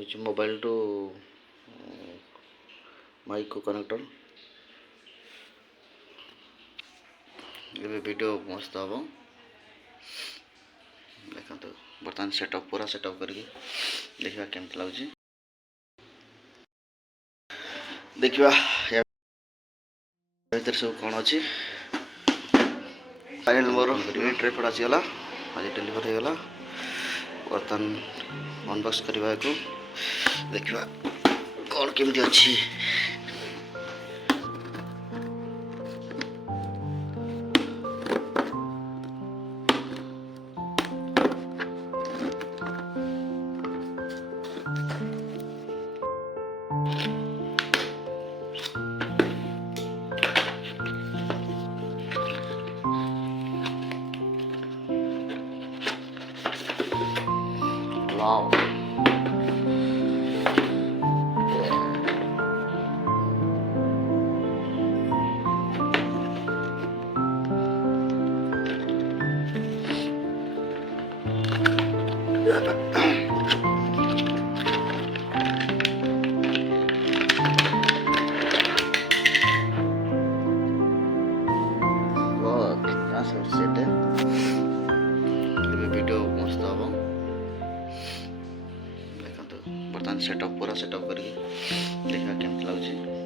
Mobile to mic को connector video मस्त हम देखा बर्तमान सेटअप पूरा सेटअप करके देखा केमती लगुच देखा भर सब कौन अच्छी फाइनल मोर ट्रेफर्ड आसीगला आज डेलीवर होगा बर्तमान अनबॉक्स करने को देखा कौन केमती अच्छी Wow. वीडियो मस्त हम देखा बर्तमान सेटअप पूरा सेटअप करके देखा केमती लगुच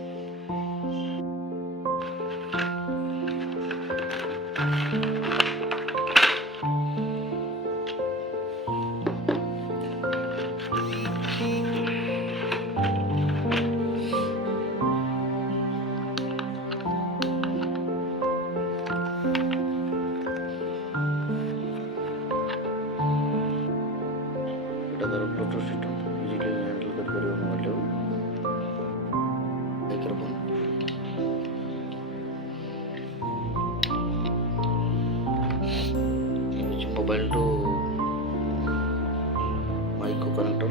ब्लूटूथ सिस्टम इजिली हैंडल कर mobile microphone mobile to mic को कनेक्टर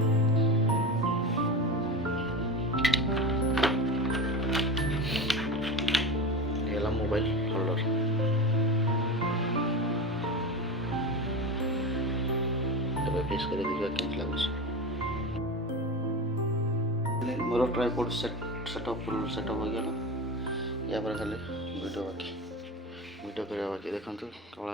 मोबाइल होल्डर फेस कर देखा केमती लगुच मोर ट्राइपॉड सेटअप हो गया या पर खाली वीडियो करवा बाकी देखो कला